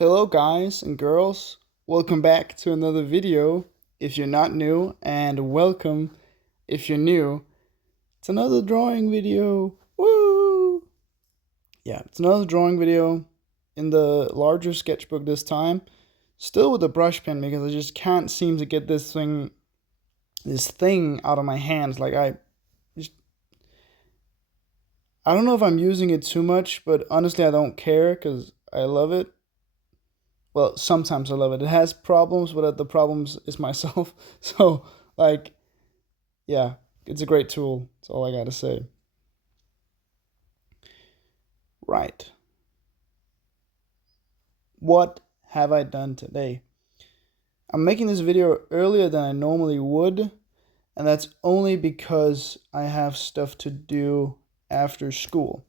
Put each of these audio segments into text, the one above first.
Hello guys and girls, welcome back to another video if you're not new, and welcome if you're new. It's another drawing video. Woo! Yeah, it's another drawing video in the larger sketchbook this time. Still with the brush pen because I just can't seem to get this thing out of my hands. Just, I don't know if I'm using it too much, but honestly I don't care because I love it. Well, sometimes I love it. It has problems, but the problems is myself. So, like, yeah, it's a great tool. That's all I gotta say. Right. What have I done today? I'm making this video earlier than I normally would, and that's only because I have stuff to do after school.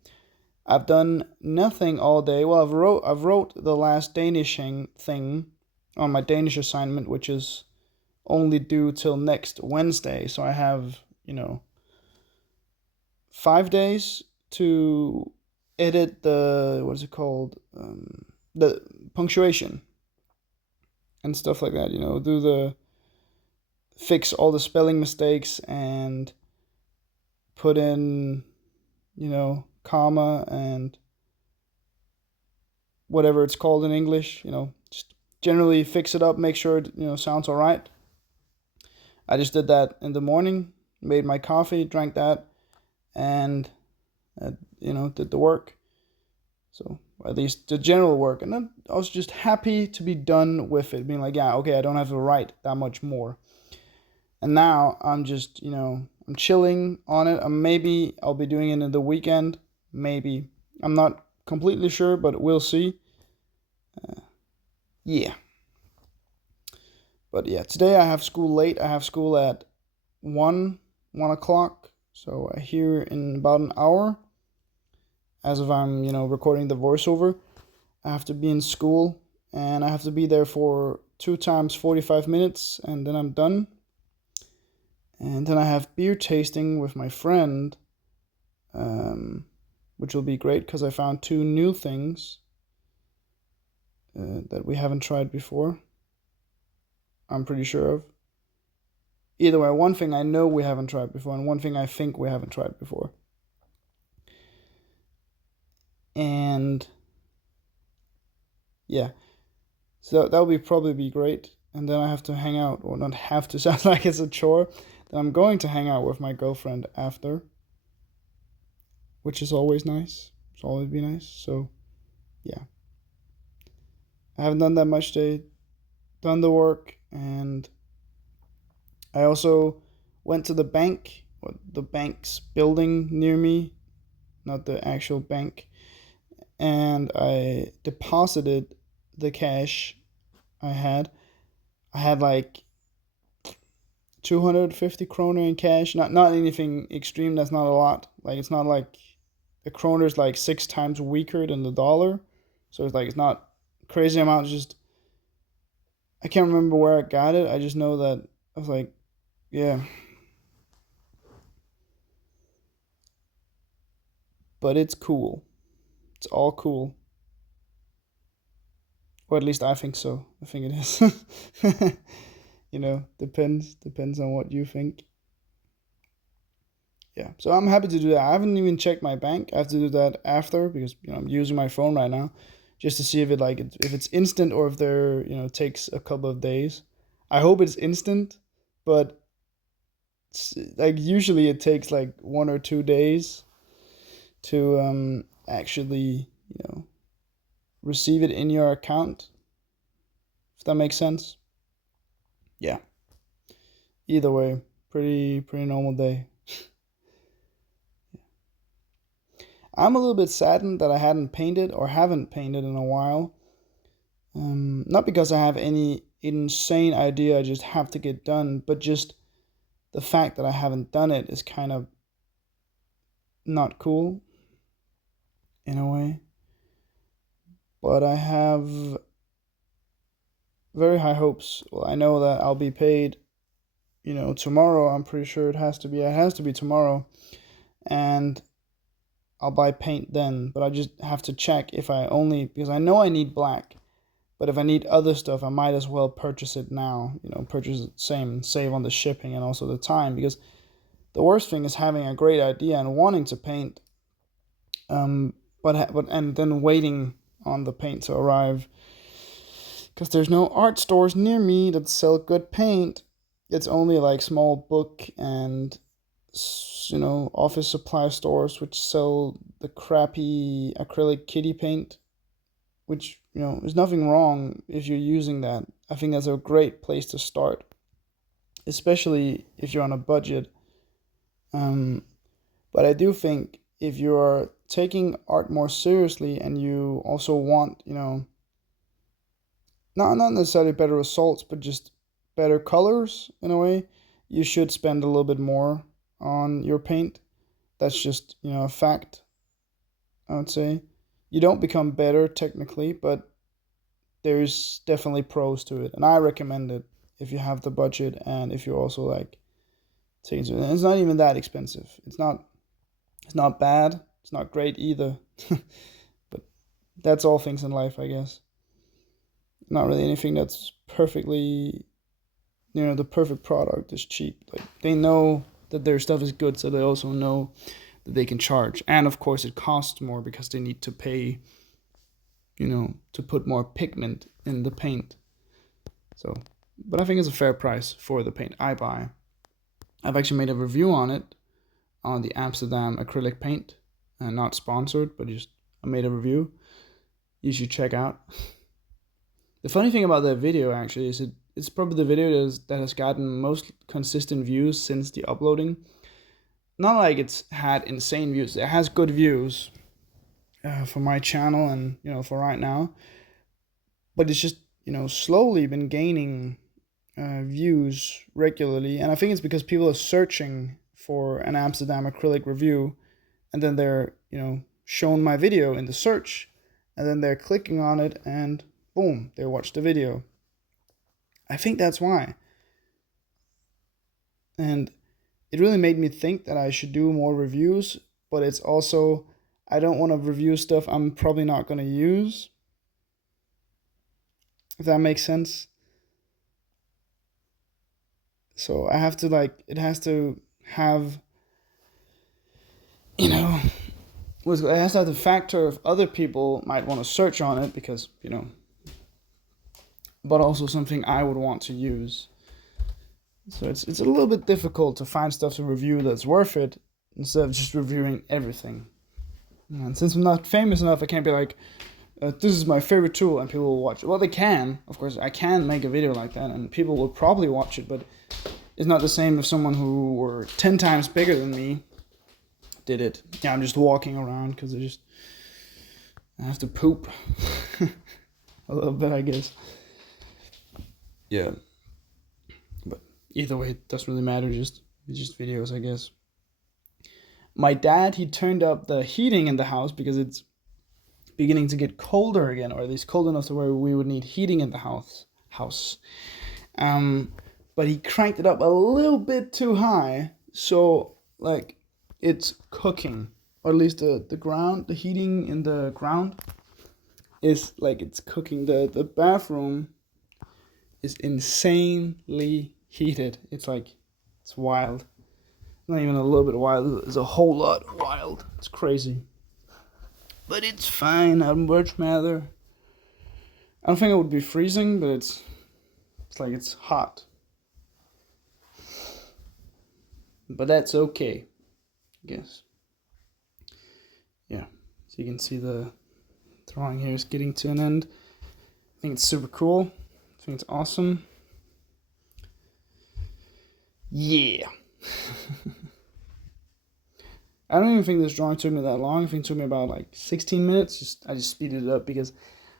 I've done nothing all day. Well, I've wrote the last Danishing thing on my Danish assignment, which is only due till next Wednesday. So I have, 5 days to edit the what is it called, the punctuation and stuff like that. Do the fix all the spelling mistakes and put in, comma and whatever it's called in English. Just generally fix it up, make sure it sounds all right. I just did that in the morning, made my coffee, drank that, and did the work. So at least the general work, and then I was just happy to be done with it, being like, yeah, okay, I don't have to write that much more. And now I'm just, I'm chilling on it. Maybe I'll be doing it in the weekend. Maybe I'm not completely sure, but we'll see. Yeah. But yeah, today I have school late. I have school at 1 o'clock. So here in about an hour, as if I'm, recording the voiceover, I have to be in school and I have to be there for 2 times 45 minutes and then I'm done. And then I have beer tasting with my friend, which will be great because I found 2 new things that we haven't tried before. I'm pretty sure of. Either way, one thing I know we haven't tried before, and one thing I think we haven't tried before. And yeah, so that would probably be great. And then I have to hang out, or not have to, sound like it's a chore. Then I'm going to hang out with my girlfriend after, which is always nice. It's always be nice. So yeah, I haven't done that much today. Done the work, and I also went to the bank, or the bank's building near me, not the actual bank, and I deposited the cash I had. I had like 250 kroner in cash. Not anything extreme. That's not a lot. Like it's not like the kroner is like 6 times weaker than the dollar, so it's not crazy amount. It's just I can't remember where I got it. I just know that I was like, yeah. But it's cool. It's all cool. Or at least I think so. I think it is. Depends on what you think. Yeah. So I'm happy to do that. I haven't even checked my bank. I have to do that after because I'm using my phone right now just to see if if it's instant or if there takes a couple of days. I hope it's instant, but like usually it takes like 1 or 2 days to actually receive it in your account, if that makes sense. Yeah. Either way, pretty normal day. I'm a little bit saddened that I hadn't painted or haven't painted in a while. Not because I have any insane idea I just have to get done, but just the fact that I haven't done it is kind of not cool in a way. But I have very high hopes. Well, I know that I'll be paid, tomorrow. I'm pretty sure it has to be tomorrow. And I'll buy paint then, but I just have to check if I only, because I know I need black. But if I need other stuff, I might as well purchase it now. Purchase it same, save on the shipping and also the time. Because the worst thing is having a great idea and wanting to paint, and then waiting on the paint to arrive. Because there's no art stores near me that sell good paint. It's only like small book and office supply stores which sell the crappy acrylic kitty paint, which there's nothing wrong if you're using that. I think that's a great place to start, especially if you're on a budget. But I do think if you are taking art more seriously and you also want, not necessarily better results, but just better colors in a way, you should spend a little bit more on your paint. That's just, a fact, I would say. You don't become better technically, but there's definitely pros to it. And I recommend it if you have the budget and if you also like taking it. And it's not even that expensive. It's not bad. It's not great either. But that's all things in life, I guess. Not really anything that's perfectly, the perfect product is cheap. Like they know that their stuff is good, so they also know that they can charge. And of course it costs more because they need to pay, to put more pigment in the paint. So, but I think it's a fair price for the paint I buy. I've actually made a review on it, on the Amsterdam acrylic paint, and not sponsored, but just I made a review. You should check out. The funny thing about that video actually is it's probably the video that has gotten most consistent views since the uploading. Not like it's had insane views. It has good views for my channel and for right now, but it's just slowly been gaining views regularly, and I think it's because people are searching for an Amsterdam acrylic review, and then they're shown my video in the search, and then they're clicking on it, and boom, they watch the video. I think that's why. And it really made me think that I should do more reviews, but it's also, I don't want to review stuff I'm probably not going to use. If that makes sense. So I have to it has to have, it has to have the factor of other people might want to search on it because, but also something I would want to use. So it's a little bit difficult to find stuff to review that's worth it instead of just reviewing everything. And since I'm not famous enough, I can't be like, this is my favorite tool and people will watch it. Well, they can. Of course, I can make a video like that and people will probably watch it, but it's not the same if someone who were 10 times bigger than me did it. Yeah, I'm just walking around because I have to poop a little bit, I guess. Yeah. But either way, it doesn't really matter. It's just videos, I guess. My dad, he turned up the heating in the house because it's beginning to get colder again, or at least cold enough to where we would need heating in the house. But he cranked it up a little bit too high, so it's cooking, or at least the heating in the ground is it's cooking. The bathroom is insanely heated. It's wild. Not even a little bit wild. It's a whole lot wild. It's crazy. But it's fine. I'd much rather. I don't think it would be freezing, but it's it's hot. But that's okay, I guess. Yeah. So you can see the drawing here is getting to an end. I think it's super cool. I think it's awesome. Yeah. I don't even think this drawing took me that long. I think it took me about 16 minutes. I just speeded it up because,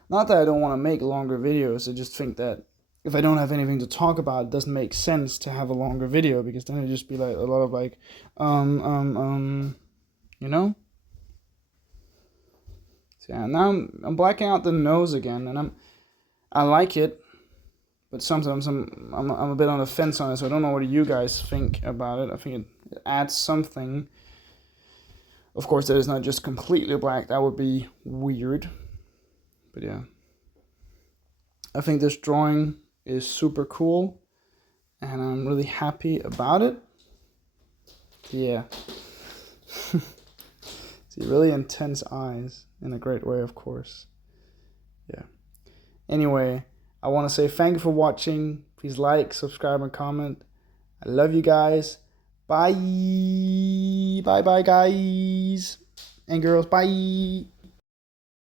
not that I don't want to make longer videos, I just think that if I don't have anything to talk about, it doesn't make sense to have a longer video because then it'd just be a lot of So yeah, now I'm blacking out the nose again, and I like it, but sometimes I'm a bit on the fence on it, so I don't know what you guys think about it. I think it adds something. Of course, that is not just completely black. That would be weird. But yeah. I think this drawing is super cool, and I'm really happy about it. Yeah. See, really intense eyes in a great way, of course. Yeah. Anyway, I want to say thank you for watching. Please like, subscribe, and comment. I love you guys. Bye. Bye, guys. And girls, bye.